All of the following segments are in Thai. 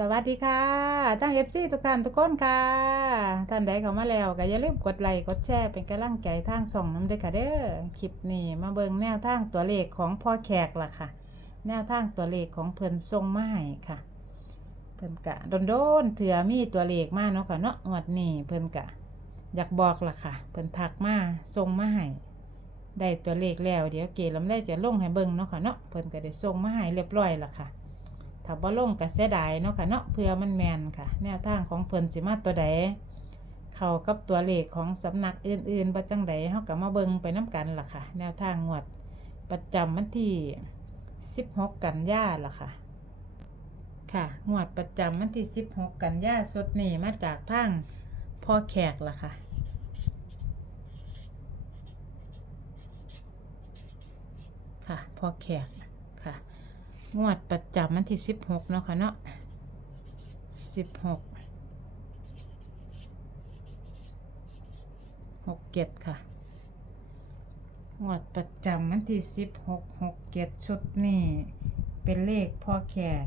สวัสดีค่ะทั้งเอฟซีทุกท่านทุกคนค่ะท่านใดเข้ามาแล้วก็อย่าลืมกดไลค์กดแชร์เป็นกำลังใจทางส่องน้ำเด้อค่ะเด้อคลิปนี้มาเบิ่งแนวทางตัวเลขของพ่อแขกล่ะค่ะ แนวทางตัวเลขของเพิ่นทรงมาให้ค่ะ เพิ่นกะโดนๆเถื่อมีตัวเลขมาเนาะค่ะเนาะงวดนี้เพิ่นกะ อยากบอกล่ะค่ะ เพิ่นทักมาทรงมาให้ได้ตัวเลขแล้วเดี๋ยวเกลำได้จะลงให้เบิ่งเนาะค่ะเนาะเพิ่นก็ได้ส่งมาให้เรียบร้อยละค่ะ ถ้าบ่ลงก็เสียดายเนาะค่ะเนาะเพื่อมันแมนค่ะ แนวทางของเพิ่นสิมาตัวใดเข้ากับตัวเลขของสำนักอื่นๆบ่จังใดเฮาก็มาเบิ่งไปนํกันล่ะค่ะ แนวทางงวดประจำวันที่ 16 กันยาล่ะค่ะ ค่ะงวดประจำวันที่ 16 กันยาสดนี้มาจากทางพ่อแขกล่ะค่ะค่ะพ่อแขกค่ะ งวดประจำวันที่สิบหกเนาะค่ะเนาะสิบหกหกเจ็ดค่ะงวดประจำวันที่สิบหกหกเจ็ดชุดนี่เป็นเลขพ่อแขก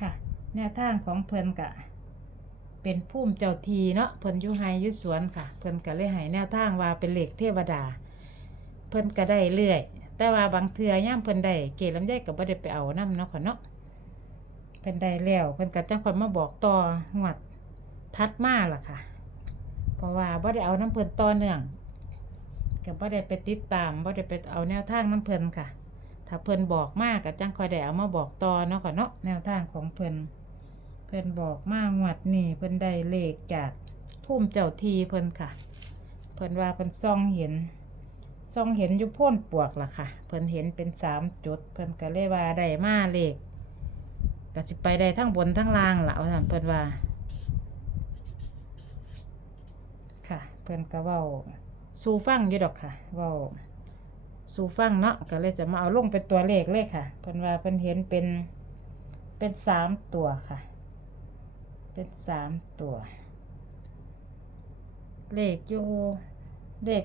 ค่ะแนวทางของเพิ่นกะ เป็นพุ่มเจ้าทีเนาะเพิ่นยู่ไฮยู่สวนค่ะ เพิ่นก็เลยให้แนวทางว่าเป็นเลขเทวดา เพิ่นก็ได้เรื่อย แต่ว่าบางเทื่อย่ามเพิ่นได้เกลำไยก็บ่ได้ไปเอานำเนาะค่ะเนาะเพิ่นได้แล้วเพิ่นก็จังค่อยมาบอกต่องวดทัดมาล่ะค่ะ เพราะว่าบ่ได้เอาน้ำเพิ่นต่อเนื่องก็บ่ได้ไปติดตามบ่ได้ไปเอาแนวทางน้ำเพิ่นค่ะ ถ้าเพิ่นบอกมากก็จังค่อยได้เอามาบอกต่อเนาะค่ะเนาะแนวทางของเพิ่นเพิ่นบอกมางวดนี้เพิ่นได้เลขจากภูมิเจ้าทีเพิ่นค่ะ เพิ่นว่าเพิ่นส่องเห็น ส่องเห็นอยู่พ่นปวกล่ะค่ะ เพิ่นเห็นเป็นสามจุด เพิ่นก็เลยว่าได้มาเลขก็สิไปได้ทั้งบนทั้งล่างล่ะว่าซั่นเพิ่นว่า ค่ะ เพิ่นก็เว้าสู่ฟังอยู่ดอกค่ะเว้าสู่ฟังเนาะก็เลยจะมาเอาลงเป็นตัวเลขเลยค่ะ เพิ่นว่าเพิ่นเห็นเป็นเป็นสามตัวค่ะ เป็นสามตัว เลขอยู่เลข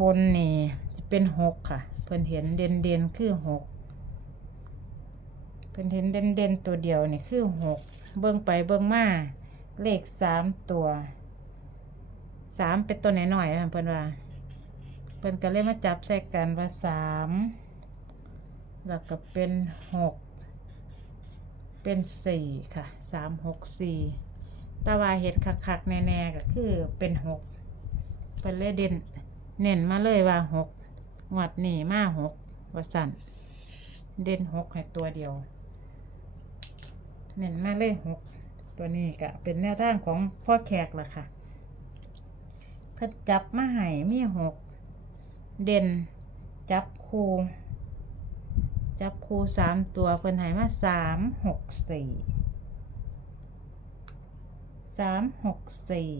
บนนี่จะเป็นหกค่ะ เพิ่นเห็นเด่นเด่นคือหกเพิ่นเห็นเด่นเด่นตัวเดียวนี่คือหกเบิ่งไปเบิ่งมาเลขสามตัวสามเป็นตัวไหนหน่อยอะเพิ่นว่าเพิ่นก็เลยมาจับใส่กันว่าสามแล้วก็เป็นหกเป็นสี่ค่ะสามหกสี่ต่ว่าเห็ดคักๆแน่ๆก็คือเป็นหกเพิ่นเลยเด่น เน้นมาเลยว่าหกงวดนี่มาหกว่าสั่นเด่นหกให้ตัวเดียว เน้นมาเลยหกตัวนี้ก็เป็นแนวทางของพ่อแขกล่ะค่ะเพิ่นจับมาให้มีหกเด่นจับคูจับคูสามตัวเพิ่นให้มาสามหกสี่สามหกสี่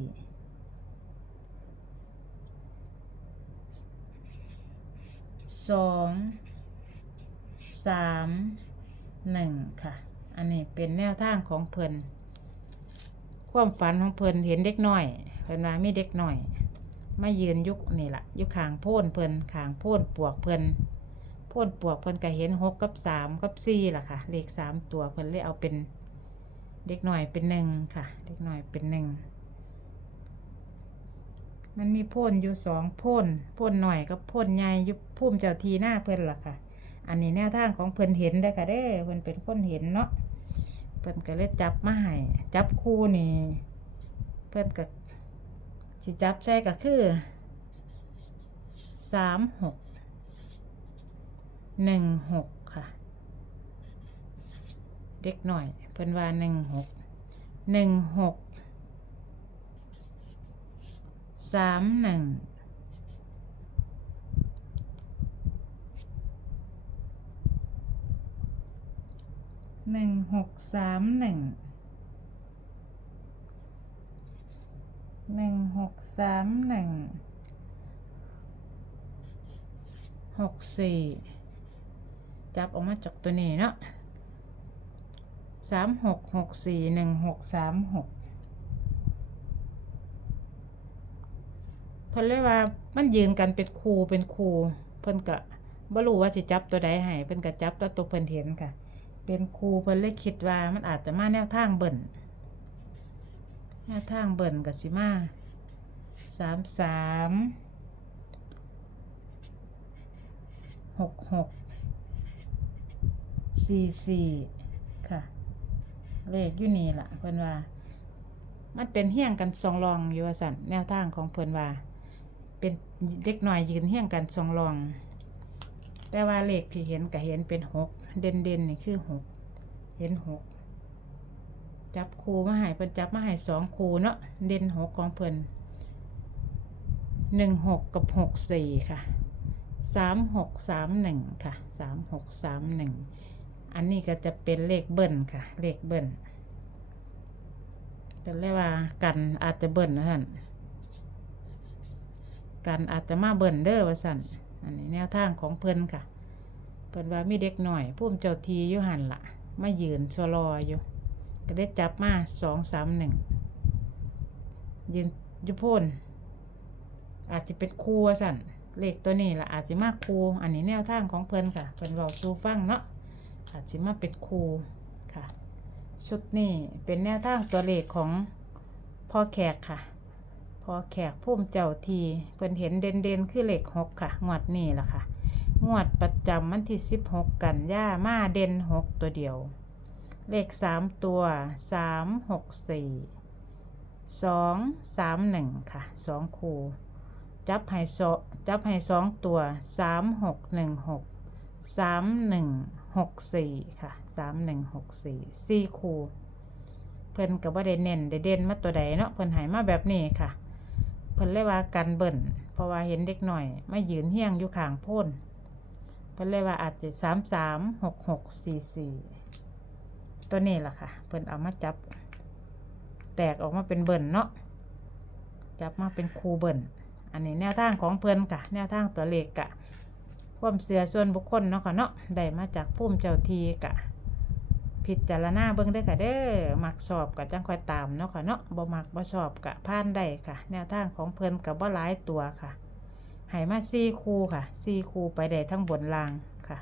สองสามหนึ่งค่ะ อันนี้เป็นแนวทางของเพิ่นความฝันของเพิ่นเห็นเด็กน้อยเพิ่นว่ามีเด็กน้อยมายืนยุกนี่แหละยุคขางโพ่นเพิ่นขางโพ่นปวกเพิ่นโพ่นปวกเพิ่นก็เห็นหกกับสามกับสี่ล่ะค่ะ เลขสามตัวเพิ่นเลยเอาเป็นเด็กน้อยเป็นหนึ่งค่ะ เด็กน้อยเป็นหนึ่ง มันมีพ่นอยู่สองพ่นพ่นหน่อยกับพ่นใหญ่ยุบพุ่มเจ้าทีหน้าเพิ่นล่ะค่ะ อันนี้แนวทางของเพิ่นเห็นได้ค่ะเด้เพิ่นเป็นคนเห็นเนาะเพิ่นก็เลยจับมาให้จับคู่นี่ เพิ่นก็สิจับใช่ก็คือสามหกหนึ่งหกค่ะ เด็กหน่อย เพิ่นว่าหนึ่งหกหนึ่งหก สามหนึ่งหนึ่งหกสามหนึ่งหนึ่งหกสามหนึ่งหกสี่จับออกมาจากตัวนี้เนาะสามหกหกสี่หนึ่งหกสามหก เพิ่นเลยว่ามันยืนกันเป็นครูเป็นครูเพิ่นก็บ่รู้ว่าสิจับตัวใดให้เพิ่นก็จับตัวตัวเพิ่นเห็นค่ะ เป็นครูเพิ่นเลยคิดว่ามันอาจจะมาแนวทางเบิ่นแนวทางเบิ่นกับสิมาสามสามหกหกสี่สี่ค่ะ เลขอยู่นี่ล่ะเพิ่นว่า มันเป็นเฮี้ยงกันสองรองอยู่ว่าสันแนวทางของเพิ่นว่า เป็นเด็กหน่อยยืนเฮี้ยงกันสองรอง แต่ว่าเลขที่เห็นก็เห็นเป็นหกเด่นเด่นนี่คือหกเห็นหกจับคูมาให้เพิ่นจับมาให้สองคูเนาะเด่นหกของเพิ่นหนึ่งหกกับหกสี่ค่ะสามหกสามหนึ่งค่ะสามหกสามหนึ่งอันนี้ก็จะเป็นเลขเบิ้ลค่ะ เลขเบิ้ลเป็นเรียกว่ากันอาจจะเบิ้ลนะท่าน กันอาจจะมาเบิ้ลเด้อว่าสั่นอันนี้แนวทางของเพิ่นค่ะ เพิ่นว่ามีเด็กหน่อยพุ่มเจ้าทีอยู่หันละมายืนชะลออยู่ ก็ได้จับมาสองสามหนึ่งยืนยุพ่นอาจจะเป็นครูวสั่นเลขตัวนี้ละอาจจะมาครูอันนี้แนวทางของเพิ่นค่ะเพิ่นเว้าสู่ฟังเนาะอาจจะมาเป็นครูค่ะชุดนี้เป็นแนวทางตัวเลขของพ่อแขกค่ะ พอแขกพุ่มเจ้าทีเพิ่นเห็นเด่นเด่นคือเหลขหกค่ะ งวดนี้ล่ะค่ะ งวดประจำวันที่สิบหกกันย่ามาเด่นหกตัวเดียว เลขสามตัวสามหกสี่สองสามหนึ่งค่ะสองคู่จับให้โซจับให้สองตัวสามหกหนึ่งหกสามหนึ่งหกสี่ค่ะสามหนึ่งหกสี่สี่คู่เพิ่นกับว่าได้เน้นได้เด่นมาตัวใดเนาะเพิ่นหายมาแบบนี้ค่ะ พิ่นเลยว่ากันเบิ่นเพราะว่าเห็นเด็กหน่อยไม่ยืนเฮี้ยงอยู่ข้างโพ้นเพิ่นเลยว่าอาจจะสามสามหกหกสี่สี่ตัวนี้ล่ะค่ะเพิ่นเอามาจับ แตกออกมาเป็นเบิ่นเนาะจับมาเป็นคูเบิ่นอันนี้แนวทางของเพิ่นกะแนวทางตัวเลขกะความเสือส่วนบุคคลเนาะค่ะเนาะได้มาจากพุ่มเจ้าทีกะ พิจารณาเบิ่งได้อค่ะเด้อมักชอบกะจังคอยตามเนาะค่ะเนาะบ่มักบ่ชอบกะผ่านได้ค่ะ แนวทางของเพิ่นกะบ่หลายตัวค่ะให้มา4คู่ค่ะ4คู่ไปได้ทั้งบนล่างค่ะ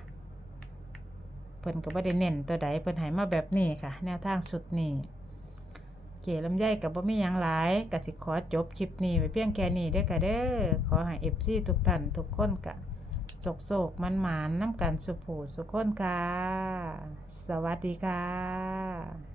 เพิ่นก็บ่ได้เน้นตัวใดเพิ่นให้มาแบบนี้ค่ะ แนวทางชุดนี้เก๋ลำไยกับบ่มีหยังหลายก็สิขอจบคลิปนี้ไว้เพียงแค่นี้เด้อค่ะเด้อขอให้ FC ทุกท่านทุกคนกะ โศกโศกมันหมานน้ำกันสุผูสุขคนค่ะ สวัสดีค่ะ